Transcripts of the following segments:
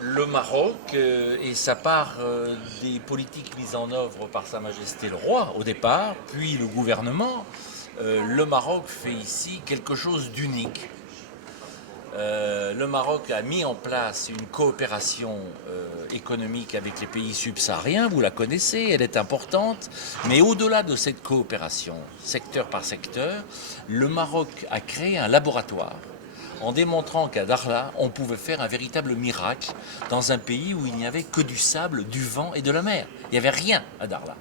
Le Maroc et sa part des politiques mises en œuvre par Sa Majesté le Roi au départ, puis le gouvernement, le Maroc fait ici quelque chose d'unique. Le Maroc a mis en place une coopération économique avec les pays subsahariens, vous la connaissez, elle est importante, mais au-delà de cette coopération, secteur par secteur, le Maroc a créé un laboratoire en démontrant qu'à Dakhla, on pouvait faire un véritable miracle dans un pays où il n'y avait que du sable, du vent et de la mer. Il n'y avait rien à Dakhla.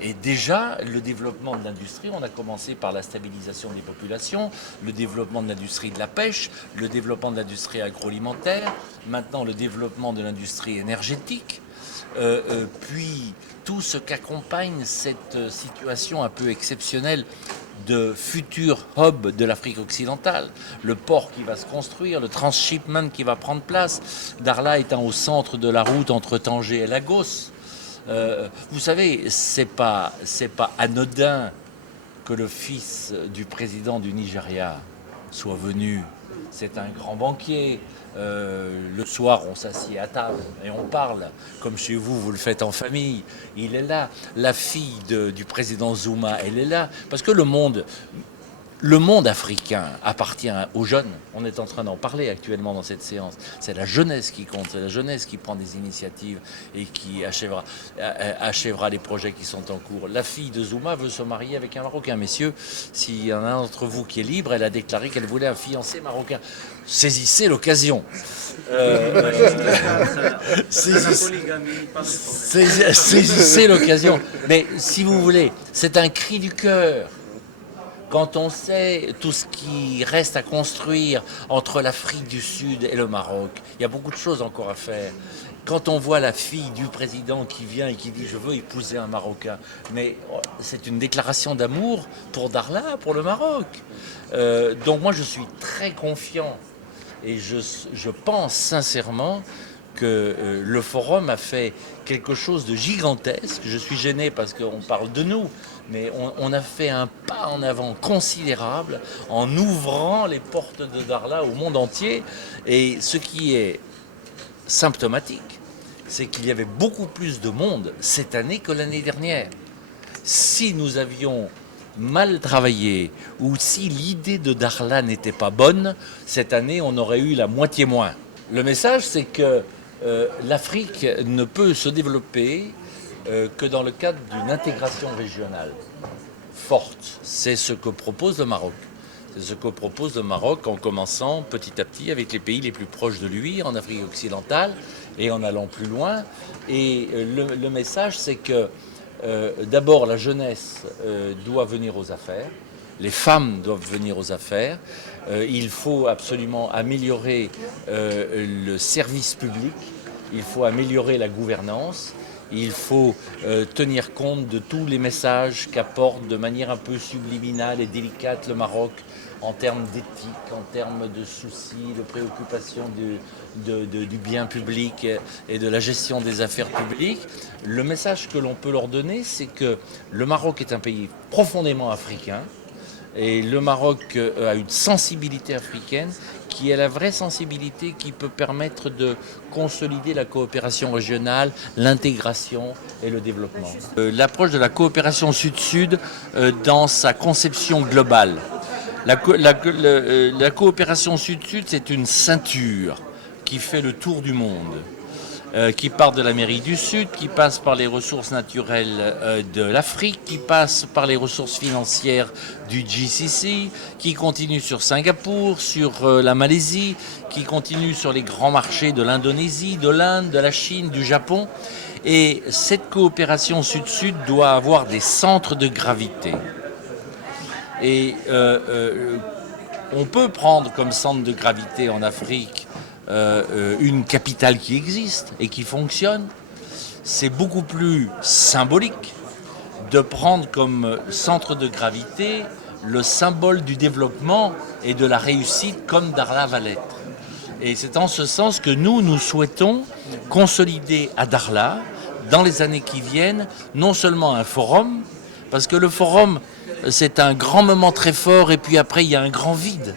Et déjà, le développement de l'industrie, on a commencé par la stabilisation des populations, le développement de l'industrie de la pêche, le développement de l'industrie agroalimentaire, maintenant le développement de l'industrie énergétique, puis tout ce qu'accompagne cette situation un peu exceptionnelle de futur hub de l'Afrique occidentale, le port qui va se construire, le transshipment qui va prendre place, Dakhla étant au centre de la route entre Tanger et Lagos. Vous savez, c'est pas anodin que le fils du président du Nigeria soit venu. C'est un grand banquier. Le soir, on s'assied à table et on parle, comme chez vous, vous le faites en famille. Il est là. La fille du président Zuma, elle est là. Parce que le monde africain appartient aux jeunes. On est en train d'en parler actuellement dans cette séance. C'est la jeunesse qui compte, c'est la jeunesse qui prend des initiatives et qui achèvera les projets qui sont en cours. La fille de Zuma veut se marier avec un Marocain. Messieurs, s'il y en a un d'entre vous qui est libre, elle a déclaré qu'elle voulait un fiancé marocain. Saisissez l'occasion. Saisissez l'occasion. Mais si vous voulez, c'est un cri du cœur. Quand on sait tout ce qui reste à construire entre l'Afrique du Sud et le Maroc, il y a beaucoup de choses encore à faire. Quand on voit la fille du président qui vient et qui dit « je veux épouser un Marocain », mais c'est une déclaration d'amour pour Dakhla, pour le Maroc. Donc moi je suis très confiant et je pense sincèrement que le forum a fait quelque chose de gigantesque. Je suis gêné parce qu'on parle de nous, mais on a fait un pas en avant considérable en ouvrant les portes de Dakhla au monde entier. Et ce qui est symptomatique, c'est qu'il y avait beaucoup plus de monde cette année que l'année dernière. Si nous avions mal travaillé ou si l'idée de Dakhla n'était pas bonne, cette année on aurait eu la moitié moins. Le message, c'est que l'Afrique ne peut se développer que dans le cadre d'une intégration régionale forte. C'est ce que propose le Maroc. C'est ce que propose le Maroc en commençant petit à petit avec les pays les plus proches de lui, en Afrique occidentale, et en allant plus loin. Et le message, c'est que d'abord la jeunesse doit venir aux affaires. Les femmes doivent venir aux affaires. Il faut absolument améliorer le service public. Il faut améliorer la gouvernance. Il faut tenir compte de tous les messages qu'apporte de manière un peu subliminale et délicate le Maroc en termes d'éthique, en termes de soucis, de préoccupations du bien public et de la gestion des affaires publiques. Le message que l'on peut leur donner, c'est que le Maroc est un pays profondément africain. Et le Maroc a une sensibilité africaine qui est la vraie sensibilité qui peut permettre de consolider la coopération régionale, l'intégration et le développement. L'approche de la coopération sud-sud dans sa conception globale. La coopération sud-sud, c'est une ceinture qui fait le tour du monde. Qui part de l'Amérique du Sud, qui passe par les ressources naturelles de l'Afrique, qui passe par les ressources financières du GCC, qui continue sur Singapour, sur la Malaisie, qui continue sur les grands marchés de l'Indonésie, de l'Inde, de la Chine, du Japon. Et cette coopération sud-sud doit avoir des centres de gravité. Et on peut prendre comme centre de gravité en Afrique une capitale qui existe et qui fonctionne. C'est beaucoup plus symbolique de prendre comme centre de gravité le symbole du développement et de la réussite comme Dakhla va l'être. Et c'est en ce sens que nous souhaitons consolider à Dakhla, dans les années qui viennent, non seulement un forum, parce que le forum, c'est un grand moment très fort et puis après il y a un grand vide.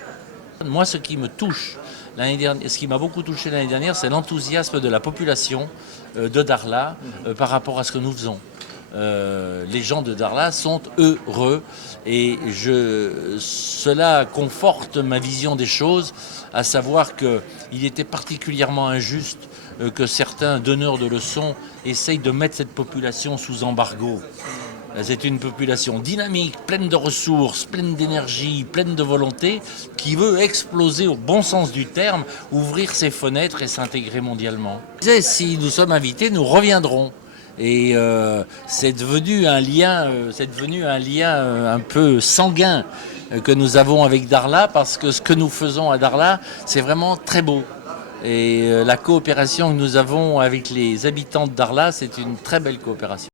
Moi, ce qui me touche, ce qui m'a beaucoup touché l'année dernière, c'est l'enthousiasme de la population de Darla par rapport à ce que nous faisons. Les gens de Darla sont heureux et cela conforte ma vision des choses, à savoir qu'il était particulièrement injuste que certains donneurs de leçons essayent de mettre cette population sous embargo. C'est une population dynamique, pleine de ressources, pleine d'énergie, pleine de volonté, qui veut exploser au bon sens du terme, ouvrir ses fenêtres et s'intégrer mondialement. Si nous sommes invités, nous reviendrons. Et c'est devenu un lien un peu sanguin que nous avons avec Darla, parce que ce que nous faisons à Darla, c'est vraiment très beau. Et la coopération que nous avons avec les habitants de Darla, c'est une très belle coopération.